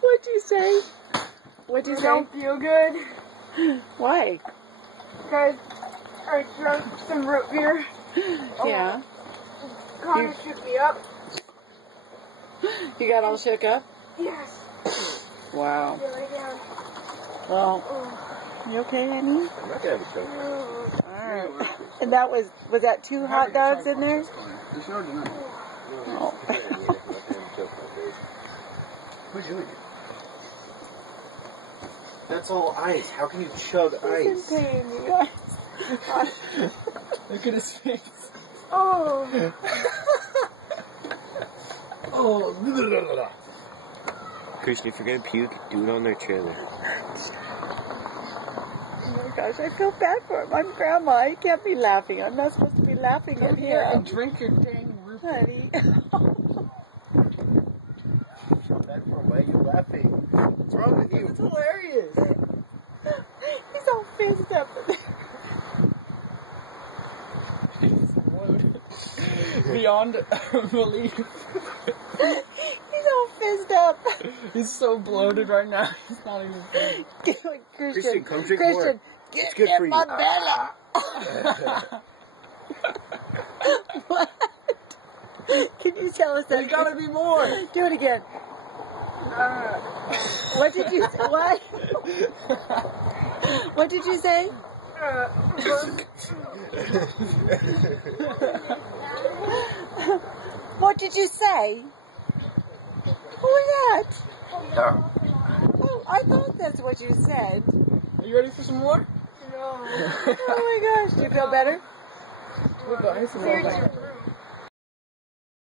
What'd you say? What'd you say? I don't feel good. Why? Because I drank some root beer. Yeah. Kind of shook me up. You got all shook up? Yes. Wow. I lay down. Well, you okay, honey? I'm not gonna have a choke. Alright. And that was that 2 hot dogs in there? You sure or not? Oh. Who's doing it? That's all ice. How can you chug ice? He's in pain, you guys. Look at his face. Oh. Oh, Christy, if you're gonna puke, do it on their trailer. Oh my gosh, I feel bad for him. I'm grandma. I can't be laughing. I'm not supposed to be laughing Come at here him. and drink your dang root beer. Honey. why are you laughing? What's wrong with you? It's hilarious. He's all fizzed up. Beyond belief. He's all fizzed up. He's so bloated right now. He's not even funny. Christian, come drink more. It's good for you. my belly. What? Can you tell us that? There's gotta be more. Do it again. What did you say? What? What did you say? What did you say? Who was that? Oh, I thought that's what you said. Are you ready for some more? No. Oh my gosh, do you feel better? With the ice and all that.